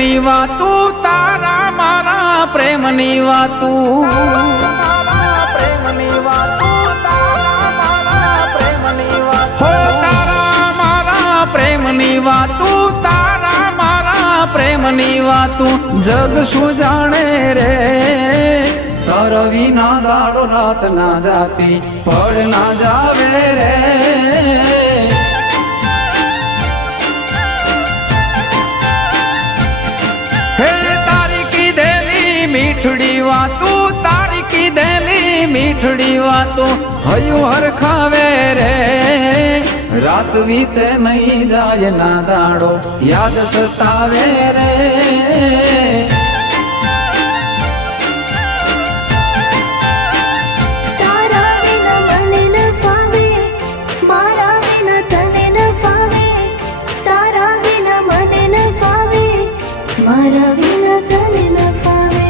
પ્રેમની વાતું તારા મારા પ્રેમની વાતું પ્રેમની વાતું તારા મારા પ્રેમની વાતું તારા મારા પ્રેમની વાતું તારા મારા પ્રેમની વાતું જગ શું જાણે રે તારા વિના દાડો રાત ના જાતી પડ ના જાવે રે મીઠડી વાતું તારી કીધેલી મીઠડી વાતું હયું હરખાવે રે રાત વીતે નહીં જાય ના દાડો યાદ સતાવે રે તારા વિના મને ન ફાવે મારા વિના તને ન ફાવે તારા વિના મને ન ફાવે મારા વિના તને ન ફાવે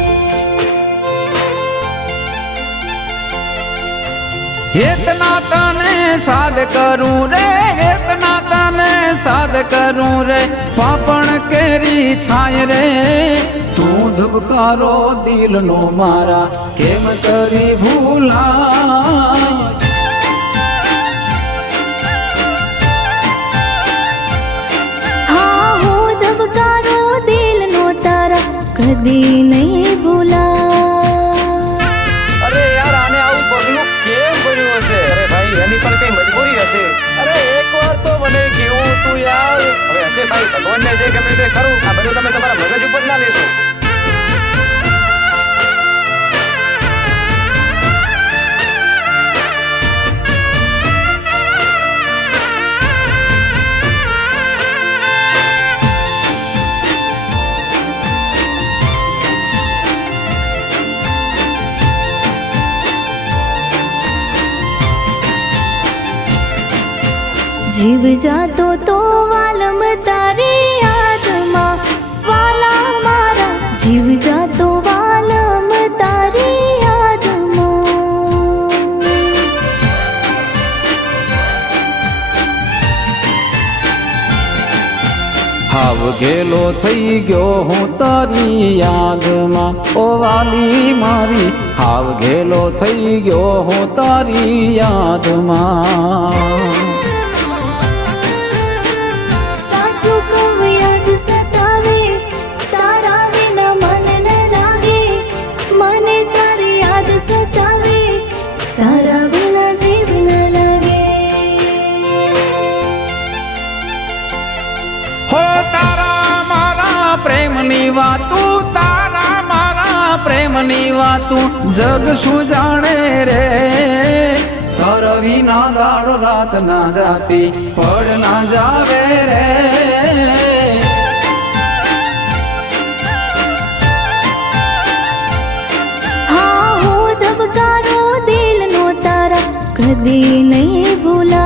इतना तने साध करूं रे इतना तने साध करूं रे पापण केरी छाय रे तू धुबकारो दिल नो मारा केम करी भूलाय हाँ हो धबकारो दिल नो तारा कदी नहीं भूला કેમ કર્યું હશે? અરે ભાઈ એની પણ કઈ મજબૂરી હશે. અરે એકવાર તો મને કેવું તું યાર. હવે હશે ભાઈ ભગવાનને જે ગમે તે કરું આ બધું તમે તમારા મગજ ઉપર ના લેશો. जीव जातो तो वालम तारी यादમાં વાલા મારા જીવ જાતો વાલમ તારી યાદમાં હાવ ગેલો થઈ ગયો હું તારી યાદમાં ઓ વાલી મારી હાવ ગેલો થઈ ગયો હું તારી યાદમાં યાદ સતાવે તારા વિના મન ન લાગે મને તારી યાદ સતાવે તારા વિના જીવ ન લાગે હો તારા મારા પ્રેમની વાતું તારા મારા પ્રેમની વાતું જગ શું જાણે રે તારા વિના દાડો રાત ના જાતી પડ ના જાવે રે हाँ हो धबकारो दिल नो तारा कदी नहीं भूला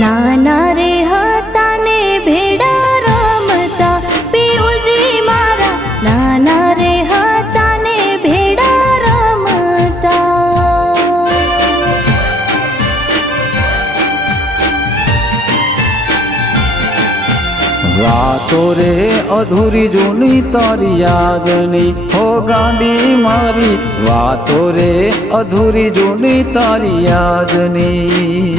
નાના રે હતા ને ભેડા રમતા પિયુજી મારા નાના રે હતા ને ભેડા રમતા વાતો રે અધૂરી જૂની તારી યાદની હો ગાંડી મારી વાતો રે અધૂરી જૂની તારી યાદની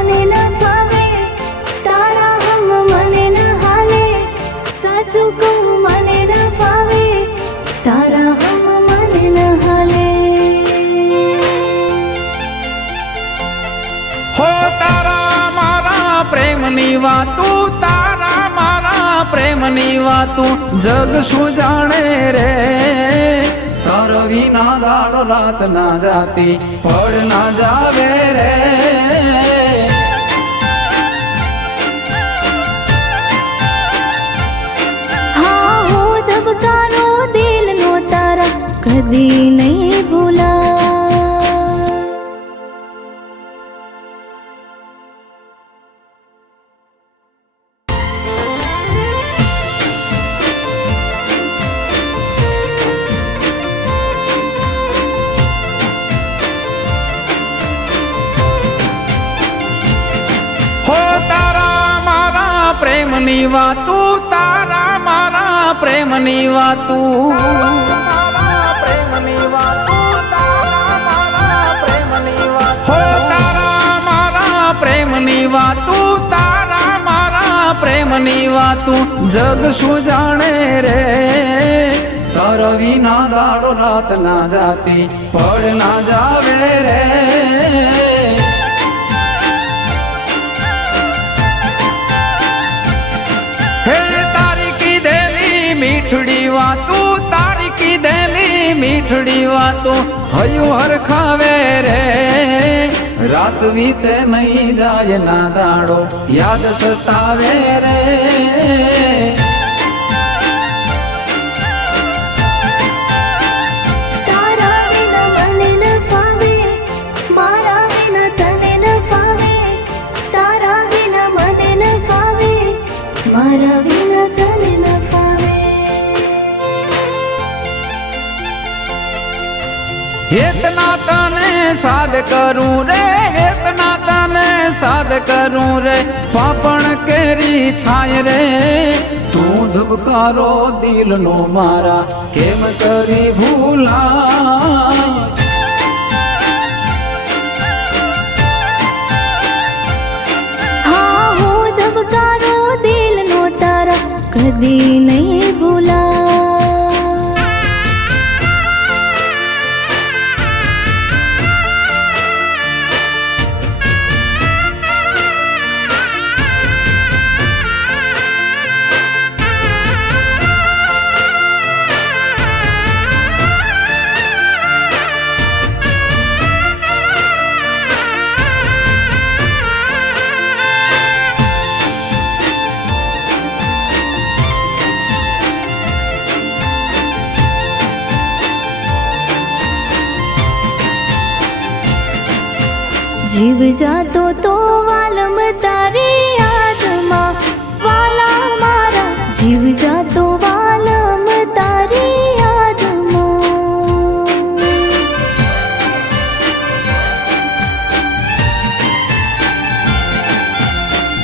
મને ન ફાવે તારા હમ મને ન હાલે સાચું કહું મને ન ફાવે તારા હમ મને ન હાલે હો તારા મારા પ્રેમની વાતું તારા મારા પ્રેમની વાતું જગ શું જાણે રે તાર વિના દાડો રાત ના જાતી પડ ના જાવે રે. હા હો ધબકારો દિલનો તારા કદી નહીં ભૂલા. હો તારા મારા પ્રેમની વાતું, તારા મારા પ્રેમની વાતું, હો તારા મારા પ્રેમની વાતું, તારા મારા પ્રેમની વાતું જગ શું જાણે રે. તાર વિના દાડો રાત ના જાતી પડ ના જાવે રે. હે તારી કીધેલી મીઠડી વાતું, તારી કીધેલી મીઠડી વાતું હયું હરખાવે રે. રાત વીતે નહીં જાય ના દાડો યાદ સતાવે રે. તારા વિના મને ન ફાવે, મારા વિના તને ન ફાવે. તારા વિના મને ન ફાવે, મારા વિના તને ન ફાવે. એતના તને સાદ કરું રે, એતના તને સાદ કરું રે. પાપણ કેરી છાય રે, તું ધબકારો દિલનો મારા કેમ કરી ભૂલાય. હા હો ધબકારો દિલનો તારા કદી નહીં ભૂલા. જીવ જાતો તો વાલમ તારી યાદમાં, વાલા મારા જીવ જાતો વાલમ તારી યાદમાં.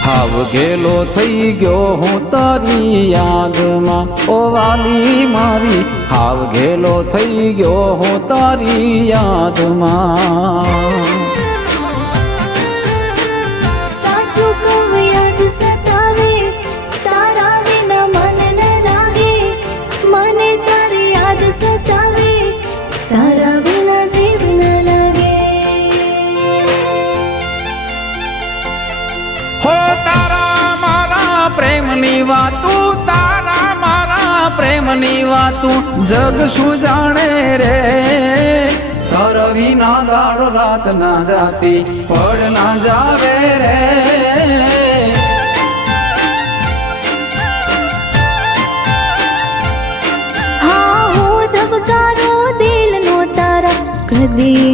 હાવ ગેલો થઈ ગયો હું તારી યાદમાં, ઓ વાલી મારી હાવ ગેલો થઈ ગયો હું તારી યાદમાં. સાચું કહું યાદ સતાવે, તારા વિના મન ન લાગે. મને તારી યાદ સતાવે, તારા વિના જીવ ન લાગે. હો તારા મારા પ્રેમની વાતું, તારા મારા પ્રેમની વાતું જગ શું જાણે રે. તાર વિના દાડો રાત ના જાતી પડ ના જાવે રે. હા હો ધબકારો દિલનો તારા કદી